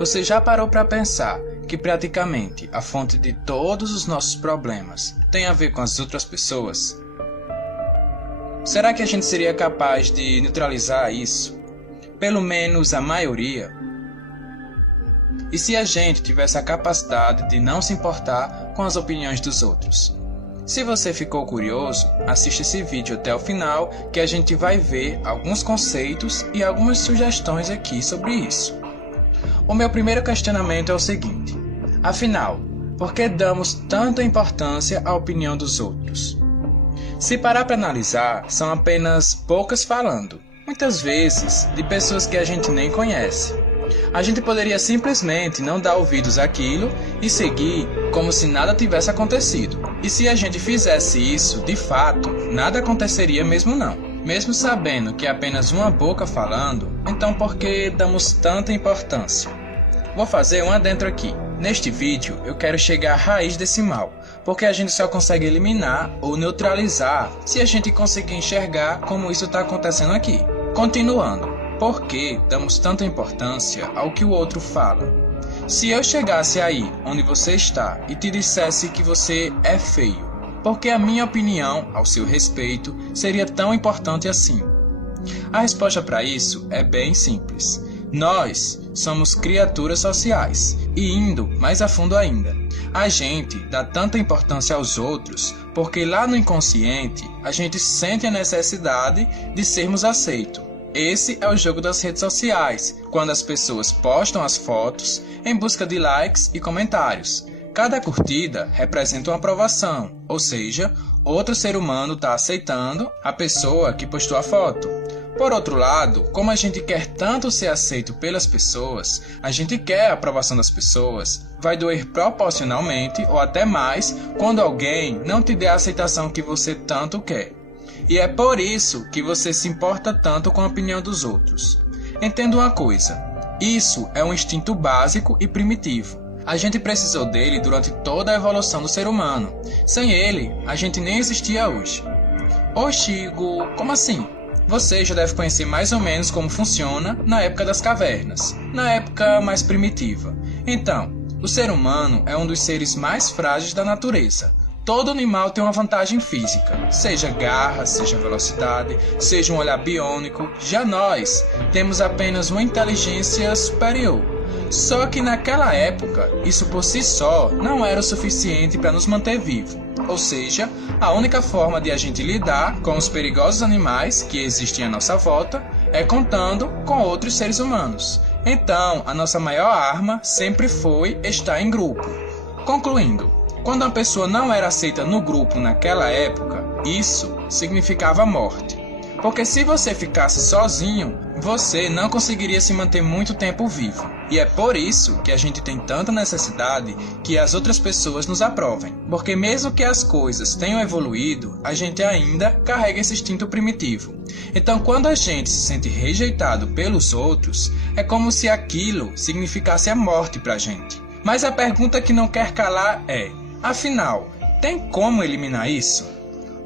Você já parou para pensar que praticamente a fonte de todos os nossos problemas tem a ver com as outras pessoas? Será que a gente seria capaz de neutralizar isso? Pelo menos a maioria? E se a gente tivesse a capacidade de não se importar com as opiniões dos outros? Se você ficou curioso, assista esse vídeo até o final que a gente vai ver alguns conceitos e algumas sugestões aqui sobre isso. O meu primeiro questionamento é o seguinte: afinal, por que damos tanta importância à opinião dos outros? Se parar para analisar, são apenas poucas falando, muitas vezes de pessoas que a gente nem conhece. A gente poderia simplesmente não dar ouvidos àquilo e seguir como se nada tivesse acontecido. E se a gente fizesse isso, de fato, nada aconteceria mesmo não. Mesmo sabendo que é apenas uma boca falando, então por que damos tanta importância? Vou fazer um adentro aqui. Neste vídeo eu quero chegar à raiz desse mal, porque a gente só consegue eliminar ou neutralizar se a gente conseguir enxergar como isso está acontecendo aqui. Continuando. Por que damos tanta importância ao que o outro fala? Se eu chegasse aí onde você está e te dissesse que você é feio, por que a minha opinião ao seu respeito seria tão importante assim? A resposta para isso é bem simples. Nós somos criaturas sociais e, indo mais a fundo ainda, a gente dá tanta importância aos outros porque lá no inconsciente a gente sente a necessidade de sermos aceitos. Esse é o jogo das redes sociais, quando as pessoas postam as fotos em busca de likes e comentários. Cada curtida representa uma aprovação, ou seja, outro ser humano está aceitando a pessoa que postou a foto. Por outro lado, como a gente quer tanto ser aceito pelas pessoas, a gente quer a aprovação das pessoas, vai doer proporcionalmente ou até mais quando alguém não te der a aceitação que você tanto quer. E é por isso que você se importa tanto com a opinião dos outros. Entenda uma coisa, isso é um instinto básico e primitivo. A gente precisou dele durante toda a evolução do ser humano. Sem ele, a gente nem existia hoje. Ô Chico, como assim? Você já deve conhecer mais ou menos como funciona na época das cavernas, na época mais primitiva. Então, o ser humano é um dos seres mais frágeis da natureza. Todo animal tem uma vantagem física, seja garra, seja velocidade, seja um olhar biônico. Já nós temos apenas uma inteligência superior. Só que naquela época, isso por si só não era o suficiente para nos manter vivos. Ou seja, a única forma de a gente lidar com os perigosos animais que existem à nossa volta é contando com outros seres humanos. Então, a nossa maior arma sempre foi estar em grupo. Concluindo, quando uma pessoa não era aceita no grupo naquela época, isso significava morte. Porque se você ficasse sozinho, você não conseguiria se manter muito tempo vivo. E é por isso que a gente tem tanta necessidade que as outras pessoas nos aprovem. Porque mesmo que as coisas tenham evoluído, a gente ainda carrega esse instinto primitivo. Então quando a gente se sente rejeitado pelos outros, é como se aquilo significasse a morte pra gente. Mas a pergunta que não quer calar é: afinal, tem como eliminar isso?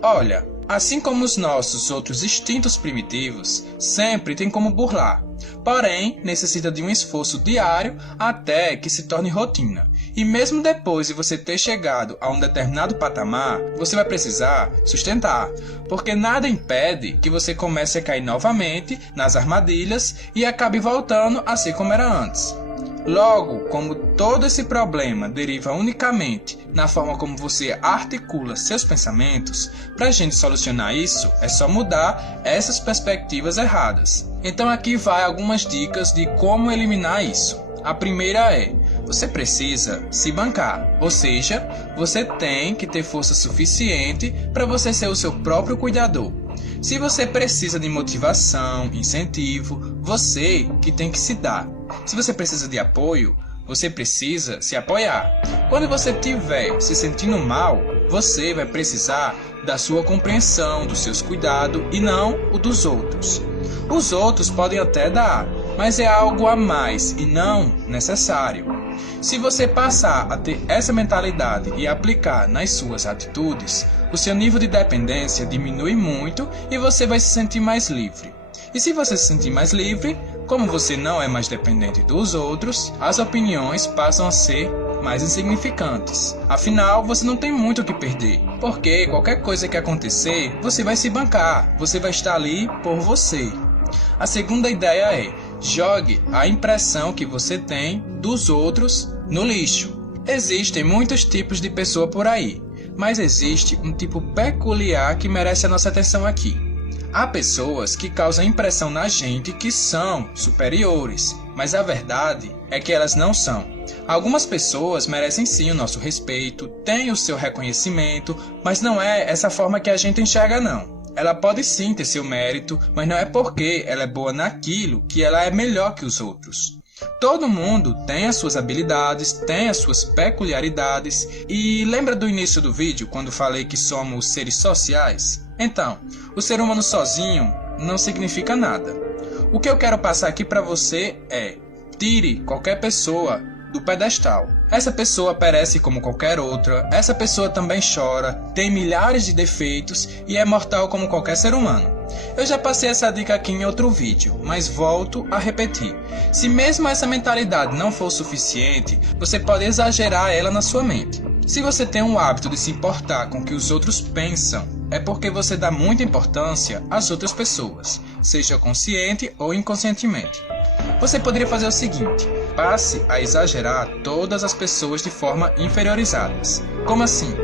Olha, assim como os nossos outros instintos primitivos, sempre tem como burlar. Porém, necessita de um esforço diário até que se torne rotina. E mesmo depois de você ter chegado a um determinado patamar, você vai precisar sustentar, porque nada impede que você comece a cair novamente nas armadilhas e acabe voltando a ser como era antes. Logo, como todo esse problema deriva unicamente na forma como você articula seus pensamentos, para a gente solucionar isso, é só mudar essas perspectivas erradas. Então aqui vai algumas dicas de como eliminar isso. A primeira é: você precisa se bancar, ou seja, você tem que ter força suficiente para você ser o seu próprio cuidador. Se você precisa de motivação, incentivo, você que tem que se dar. Se você precisa de apoio, você precisa se apoiar. Quando você estiver se sentindo mal, você vai precisar da sua compreensão, dos seus cuidados e não o dos outros. Os outros podem até dar, mas é algo a mais e não necessário. Se você passar a ter essa mentalidade e aplicar nas suas atitudes, o seu nível de dependência diminui muito e você vai se sentir mais livre. E se você se sentir mais livre, Como você não é mais dependente dos outros, as opiniões passam a ser mais insignificantes. Afinal, você não tem muito o que perder, porque qualquer coisa que acontecer, você vai se bancar, você vai estar ali por você. A segunda ideia é: jogue a impressão que você tem dos outros no lixo. Existem muitos tipos de pessoa por aí, mas existe um tipo peculiar que merece a nossa atenção aqui. Há pessoas que causam impressão na gente que são superiores, mas a verdade é que elas não são. Algumas pessoas merecem sim o nosso respeito, têm o seu reconhecimento, mas não é essa forma que a gente enxerga não. Ela pode sim ter seu mérito, mas não é porque ela é boa naquilo que ela é melhor que os outros. Todo mundo tem as suas habilidades, tem as suas peculiaridades, e lembra do início do vídeo quando falei que somos seres sociais? Então, o ser humano sozinho não significa nada. O que eu quero passar aqui para você é: tire qualquer pessoa do pedestal. Essa pessoa perece como qualquer outra, essa pessoa também chora, tem milhares de defeitos e é mortal como qualquer ser humano. Eu já passei essa dica aqui em outro vídeo, mas volto a repetir. Se mesmo essa mentalidade não for suficiente, você pode exagerar ela na sua mente. Se você tem o hábito de se importar com o que os outros pensam, é porque você dá muita importância às outras pessoas, seja consciente ou inconscientemente. Você poderia fazer o seguinte: passe a exagerar todas as pessoas de forma inferiorizadas. Como assim?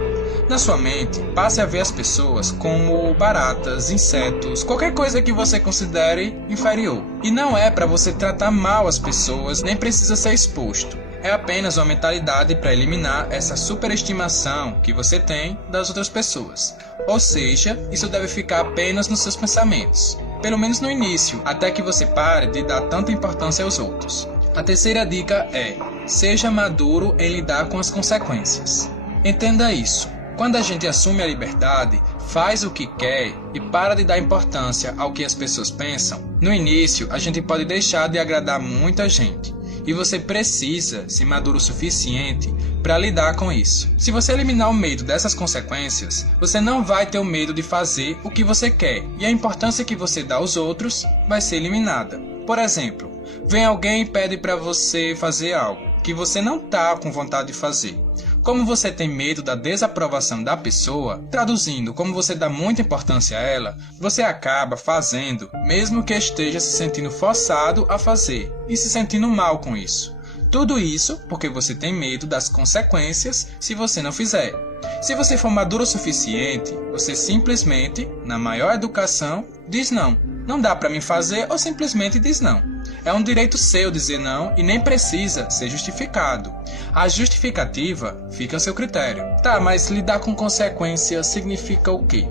Na sua mente, passe a ver as pessoas como baratas, insetos, qualquer coisa que você considere inferior. E não é para você tratar mal as pessoas, nem precisa ser exposto. É apenas uma mentalidade para eliminar essa superestimação que você tem das outras pessoas. Ou seja, isso deve ficar apenas nos seus pensamentos. Pelo menos no início, até que você pare de dar tanta importância aos outros. A terceira dica é: seja maduro em lidar com as consequências. Entenda isso. Quando a gente assume a liberdade, faz o que quer e para de dar importância ao que as pessoas pensam, no início a gente pode deixar de agradar muita gente. E você precisa ser maduro o suficiente para lidar com isso. Se você eliminar o medo dessas consequências, você não vai ter o medo de fazer o que você quer, e a importância que você dá aos outros vai ser eliminada. Por exemplo, vem alguém e pede para você fazer algo que você não está com vontade de fazer. Como você tem medo da desaprovação da pessoa, traduzindo, como você dá muita importância a ela, você acaba fazendo, mesmo que esteja se sentindo forçado a fazer e se sentindo mal com isso. Tudo isso porque você tem medo das consequências se você não fizer. Se você for maduro o suficiente, você simplesmente, na maior educação, diz não. Não dá para mim fazer ou simplesmente diz não. É um direito seu dizer não e nem precisa ser justificado. A justificativa fica a seu critério. Tá, mas lidar com consequências significa o quê?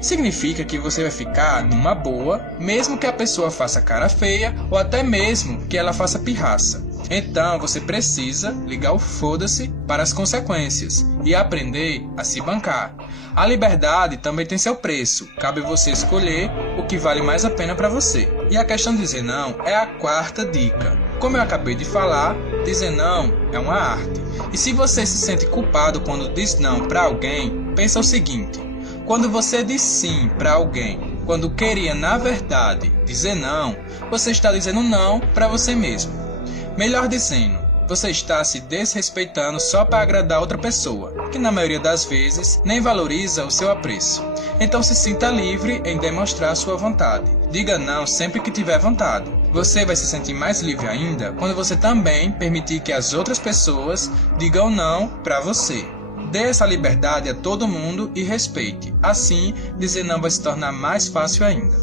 Significa que você vai ficar numa boa, mesmo que a pessoa faça cara feia ou até mesmo que ela faça pirraça. Então você precisa ligar o foda-se para as consequências e aprender a se bancar. A liberdade também tem seu preço, cabe você escolher o que vale mais a pena para você. E a questão de dizer não é a quarta dica. Como eu acabei de falar, dizer não é uma arte. E se você se sente culpado quando diz não para alguém, pensa o seguinte: quando você diz sim para alguém, quando queria na verdade dizer não, você está dizendo não para você mesmo. Melhor dizendo, você está se desrespeitando só para agradar outra pessoa, que na maioria das vezes nem valoriza o seu apreço. Então se sinta livre em demonstrar sua vontade. Diga não sempre que tiver vontade. Você vai se sentir mais livre ainda quando você também permitir que as outras pessoas digam não para você. Dê essa liberdade a todo mundo e respeite. Assim, dizer não vai se tornar mais fácil ainda.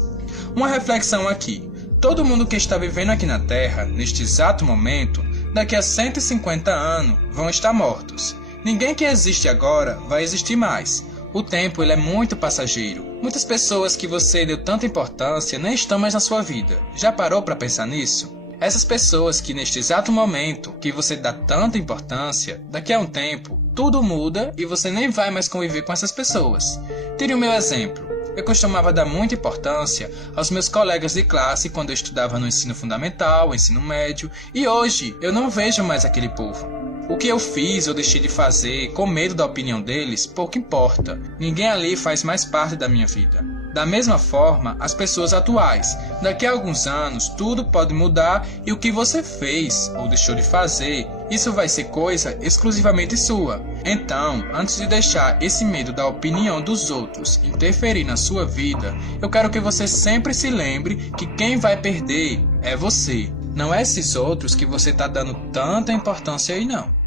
Uma reflexão aqui. Todo mundo que está vivendo aqui na Terra, neste exato momento, daqui a 150 anos, vão estar mortos. Ninguém que existe agora vai existir mais. O tempo ele é muito passageiro. Muitas pessoas que você deu tanta importância nem estão mais na sua vida. Já parou para pensar nisso? Essas pessoas que neste exato momento que você dá tanta importância, daqui a um tempo, tudo muda e você nem vai mais conviver com essas pessoas. Tire o meu exemplo. Eu costumava dar muita importância aos meus colegas de classe quando eu estudava no ensino fundamental, ensino médio, e hoje eu não vejo mais aquele povo. O que eu fiz ou deixei de fazer com medo da opinião deles, pouco importa. Ninguém ali faz mais parte da minha vida. Da mesma forma, as pessoas atuais. Daqui a alguns anos, tudo pode mudar e o que você fez ou deixou de fazer, isso vai ser coisa exclusivamente sua. Então, antes de deixar esse medo da opinião dos outros interferir na sua vida, eu quero que você sempre se lembre que quem vai perder é você. Não é esses outros que você está dando tanta importância aí não.